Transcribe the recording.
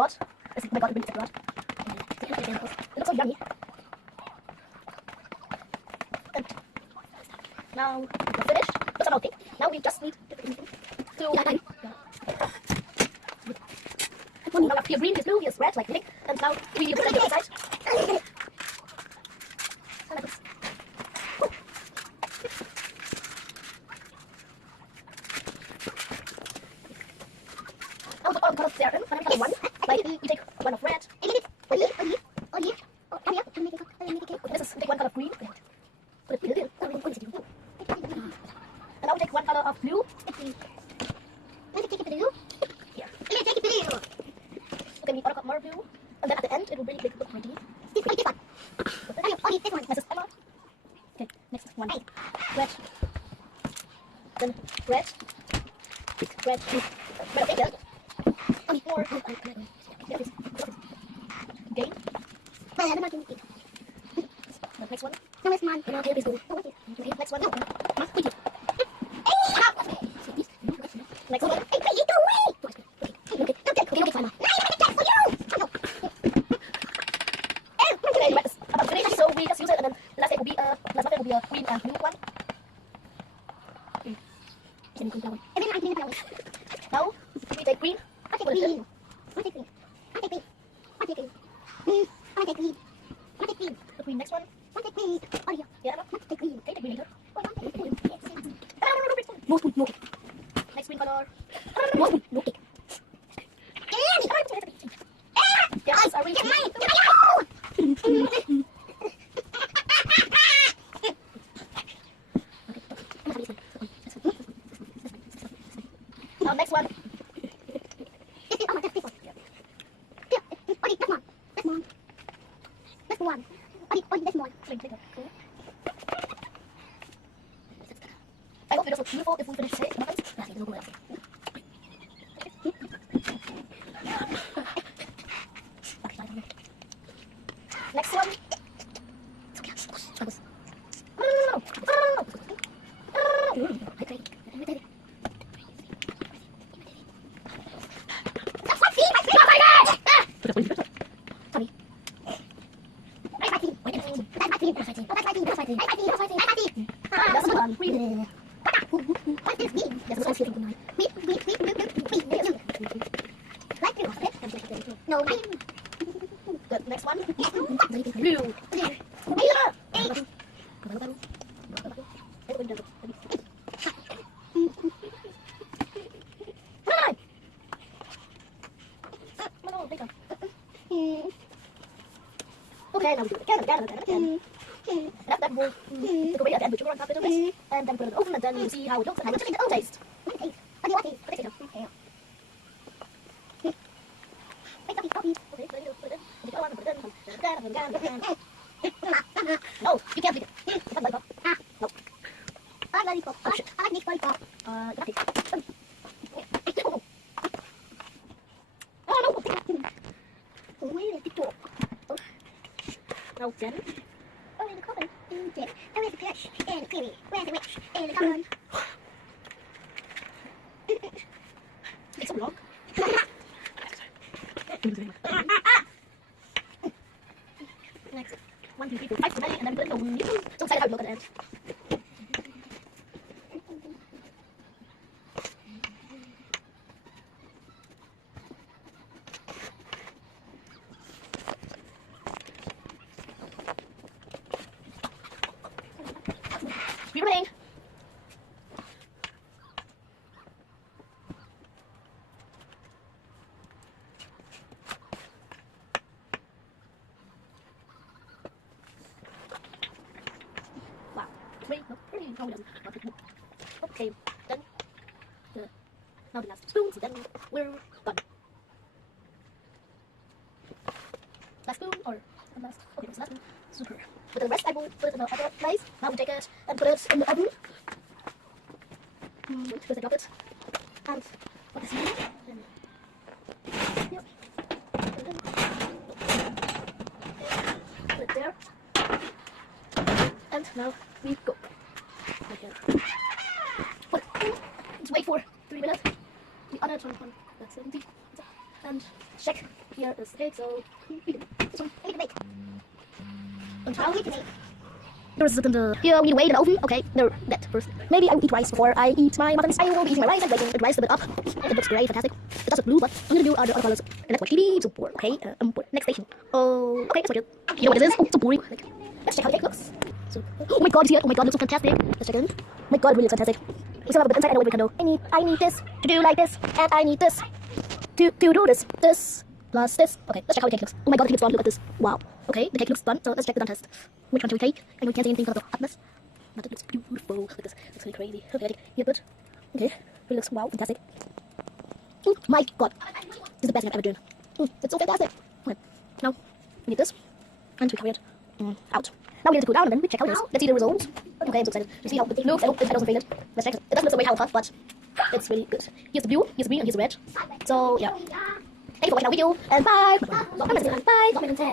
rod. Oh my god, it really is a rod. It looks so yummy. And now we're finished. Put some out there. Now we just need to now we have here green, here's blue, here's red, like pink. And now we need to put it inside. Now put all the colors there in, one. Like you take one of red. This is take one color of green. Put it here. And now we take one color of blue. Here. Okay, we got more blue. And then at the end it will really look pretty. This Emma. Okay, next one. Red. Then red. Red. Red again. More. Game. Next one. Next one. Next one. So we just use it, and then the last one will be a green and blue one. Now we take green. The green next one. Yeah, take green later. No. Next green color. No. Yes, are we? Now next one. I hope it looks beautiful if we finish it. Next one. No. The next one. Blue. Okay, now we do it again. That will take away at the end with sugar on top a little bit, and then put it in the oven, and then you see how it looks, and then we'll taste. Okay. No, you can't leave it. You can't let it go. No. I like lollipop. Oh shit. I like lollipop. No, Jen. Oh, in the coffin. Jen. Oh, where's the fish? And the query. Where's the witch? And the coffin. It's so long. Next. 1, 2, 3, 4, 5 too many, and then put it in the oven. So excited how it looks at the end. Re-rolling. Wow, pretty done. Okay, then now the last spoons, then we're done. Last spoon or last? Okay, it's last spoon. Super. But the rest I will put it in the other place. Now we take it and put it in the oven. First I drop it. And put this in. Yep. Put it there. And now we go. Right here. Well, let's wait for 3 minutes. The other one, that's 70. And check cake. Here is the cake, so this one. I need to bake. And I'll need to bake. here's the here we need to wait in the oven. Okay, no, that first. Maybe I will eat rice before I eat my muffins. I will be eating my rice and waiting the rice a bit up. It looks great, fantastic. It's just blue, but I'm gonna do other colors. And let's watch TV. So bored. Okay, next station. Oh, okay, let's watch it. You know what this is? Oh, so boring. Like, let's check how the cake looks. So, oh my god, you see it? Oh my god, it looks so fantastic. Let's check it in. Oh my god, it really looks fantastic. We still have a bit inside. I know what we can do. I need this to do like this, and I need this to do this. This plus this. Okay, let's check how the cake looks. Oh my god, the cake looks done. Look at this. Wow. Okay, the cake looks done. So let's check the done test. Which one do we take? And we can't see anything because of the hotness. But it looks beautiful. Look at this. It looks really crazy. Okay, ready? Yeah, good. Okay, it looks wow, fantastic. Oh my god, this is the best thing I've ever done. It's so fantastic. Okay, now we need this, and we carry it out. Now we need to cool down and then we check how it is. Let's see the results. Okay, I'm so excited to see how it looks. I hope the doesn't fail it. Let's check it. It doesn't look so very hot, but it's really good. Here's the blue, here's the green, and here's the red. So yeah. Thank you for watching our video, and bye. Bye.